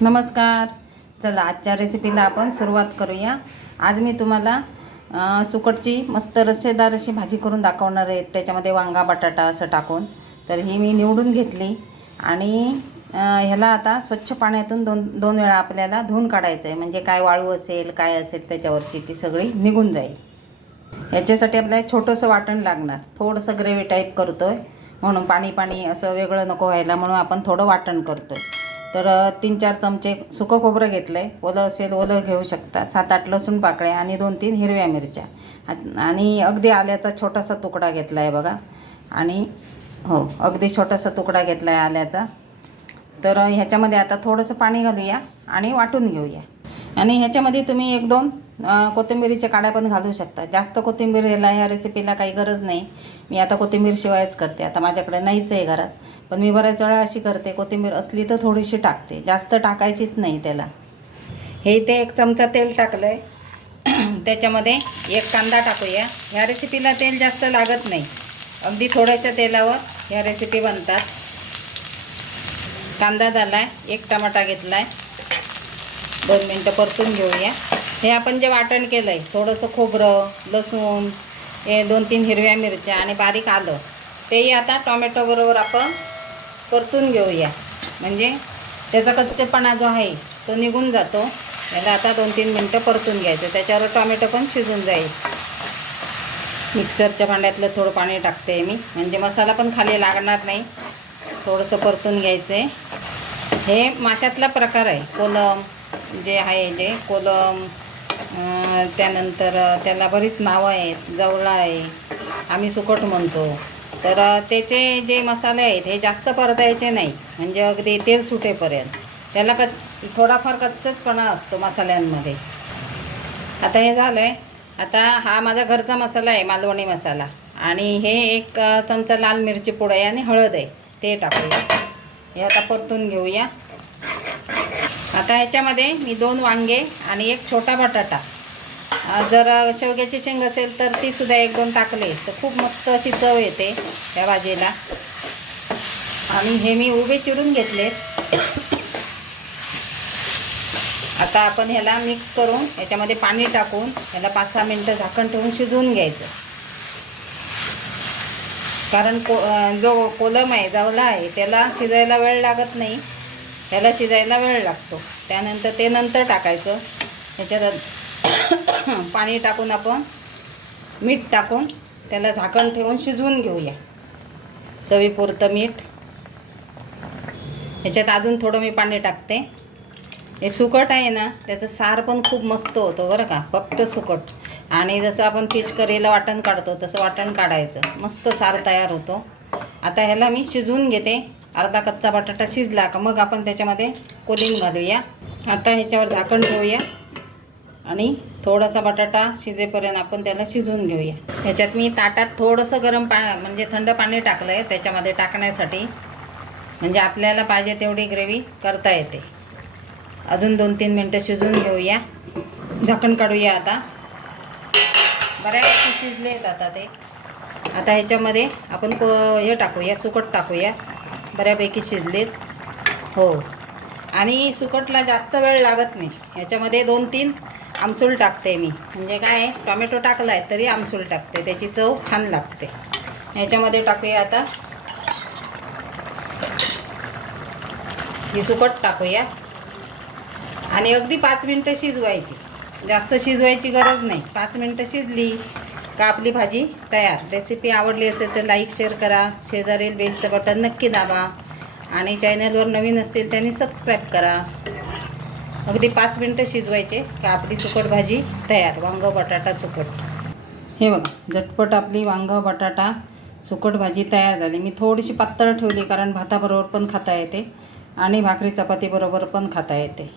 नमस्कार. चला आजच्या रेसिपीला आपण सुरुवात करूया. आज मी तुम्हाला सुकटची मस्त रस्सेदार अशी भाजी करून दाखवणार आहे. त्याच्यामध्ये वांगा बटाटा असं टाकून. तर ही मी निवडून घेतली आणि ह्याला आता स्वच्छ पाण्यातून दोन वेळा आपल्याला धुवून काढायचं आहे. म्हणजे काय वाळू असेल काय असेल त्याच्यावरची ती सगळी निघून जाईल. याच्यासाठी आपल्याला छोटंसं वाटण लागणार. थोडंसं ग्रेव्ही टाईप करतो आहे म्हणून पाणी असं वेगळं नको व्हायला म्हणून आपण थोडं वाटण करतो आहे. तर 3-4 चमचे सुकं खोबरं घेतलं आहे. ओलं असेल ओलं घेऊ शकता. 7-8 लसूण पाकळ्या आणि 2-3 हिरव्या मिरच्या आणि अगदी आल्याचा छोटासा तुकडा घेतला आहे बघा. आणि हो अगदी छोटासा तुकडा घेतला आहे आल्याचा. तर ह्याच्यामध्ये आता थोडंसं पाणी घालूया आणि वाटून घेऊया. आणि ह्याच्यामध्ये तुम्ही 1-2 कोथिंबीरीच्या काड्या पण घालू शकता. जास्त कोथिंबीर ह्या रेसिपीला काही गरज नाही. मी आता कोथिंबीर शिवायच करते. आता माझ्याकडे नाहीच आहे घरात, पण मी बऱ्याच वेळा अशी करते, कोथिंबीर असली तर थोडीशी टाकते, जास्त टाकायचीच नाही त्याला. हे इथे 1 चमचा तेल टाकलं आहे. त्याच्यामध्ये 1 कांदा टाकूया. ह्या रेसिपीला तेल जास्त लागत नाही, अगदी थोड्याशा तेलावर ह्या रेसिपी बनतात. कांदा झाला आहे. 1 टमाटा घेतला आहे. 2 मिनटं परतून घेऊया. हे आपण जे वाटण केलं आहे, थोडंसं खोबरं, लसूण, हे 2-3 हिरव्या मिरच्या आणि बारीक आलं, तेही आता टॉमॅटोबरोबर आपण परतून घेऊया. म्हणजे त्याचा कच्चेपणा जो आहे तो निघून जातो. याला आता 2-3 मिनटं परतून घ्यायचं. त्याच्यावर टॉमॅटो पण शिजून जाईल. मिक्सरच्या भांड्यातलं थोडं पाणी टाकते मी, म्हणजे मसाला पण खाली लागणार नाही. थोडंसं परतून घ्यायचं आहे. हे माशातला प्रकार आहे कोलम, जे आहे जे कोलम, त्यानंतर त्याला बरीच नावं आहेत. जवळा आहे, आम्ही सुकट म्हणतो. तर त्याचे जे मसाले आहेत हे जास्त परतायचे नाही, म्हणजे अगदी तेल सुटेपर्यंत. त्याला थोडाफार कच्चपणा असतो मसाल्यांमध्ये. आता हे झालं आहे. आता हा माझा घरचा मसाला आहे, मालवणी मसाला. आणि हे 1 चमचा लाल मिरची पूड आहे आणि हळद आहे, ते टाकूया. हे आता परतून घेऊया. आता ह्याच्यामध्ये मी 2 वांगे आणि 1 छोटा बटाटा, जर शेवग्याची शेंग असेल तर ती सुद्धा 1-2 टाकले तर खूप मस्त अशी चव येते या भाजीला. आणि हे मी उभे चिरून घेतले. आता आपण ह्याला मिक्स करून याच्यामध्ये पाणी टाकून ह्याला 5-6 मिनटं झाकण ठेवून शिजवून घ्यायचं. कारण जो कोलम आहे, जवला आहे, त्याला शिजायला वेळ लागत नाही, त्याला शिजायला वेळ लागतो. त्यानंतर ते नंतर टाकायचं. ह्याच्यात पाणी टाकून आपण मीठ टाकून त्याला झाकण ठेवून शिजवून घेऊया. चवीपुरतं मीठ. ह्याच्यात अजून थोडं मी पाणी टाकते. हे सुकट आहे ना, त्याचं सार पण खूप मस्त होतं बरं का. फक्त सुकट. आणि जसं आपण फिश करीला वाटण काढतो तसं वाटण काढायचं, मस्त सार तयार होतो. आता ह्याला मी शिजवून घेते. अर्धा कच्चा बटाटा शिजला का मग आपण त्याच्यामध्ये कोलिंब घालूया. आता ह्याच्यावर झाकण ठेवूया आणि थोडासा बटाटा शिजेपर्यंत आपण त्याला शिजवून घेऊया. ह्याच्यात मी ताटात थोडंसं गरम म्हणजे थंड पाणी टाकलं आहे त्याच्यामध्ये टाकण्यासाठी, म्हणजे आपल्याला पाहिजे तेवढी ग्रेव्ही करता येते. अजून 2-3 मिनटं शिजवून घेऊया. झाकण काढूया. आता बऱ्यापैकी शिजले आहेत आता ते. आता ह्याच्यामध्ये आपण हे टाकूया, सुकट टाकूया. बऱ्यापैकी शिजलेत. हो, आणि सुकटला जास्त वेळ लागत नाही. ह्याच्यामध्ये 2-3 आमसूल टाकते मी. म्हणजे काय, टोमॅटो टाकला आहे तरी आमसूल टाकते, त्याची चव छान लागते. ह्याच्यामध्ये टाकूया आता ही सुकट टाकूया. आणि अगदी 5 मिनटं शिजवायची, जास्त शिजवायची गरज नाही. 5 मिनटं शिजली का आपली भाजी तयार. रेसिपी आवडली असेल तर लाईक शेअर करा. शेजारील बेलचं बटन नक्की दाबा. आणि चॅनलवर नवीन असतील त्यांनी सबस्क्राईब करा. अगदी 5 मिनटं शिजवायचे का आपली सुकट भाजी तयार. वांगं बटाटा सुकट. हे बघा, झटपट आपली वांगं बटाटा सुकट भाजी तयार झाली. मी थोडीशी पातळ ठेवली कारण भाताबरोबर पण खाता येते आणि भाकरी चपातीबरोबर पण खाता येते.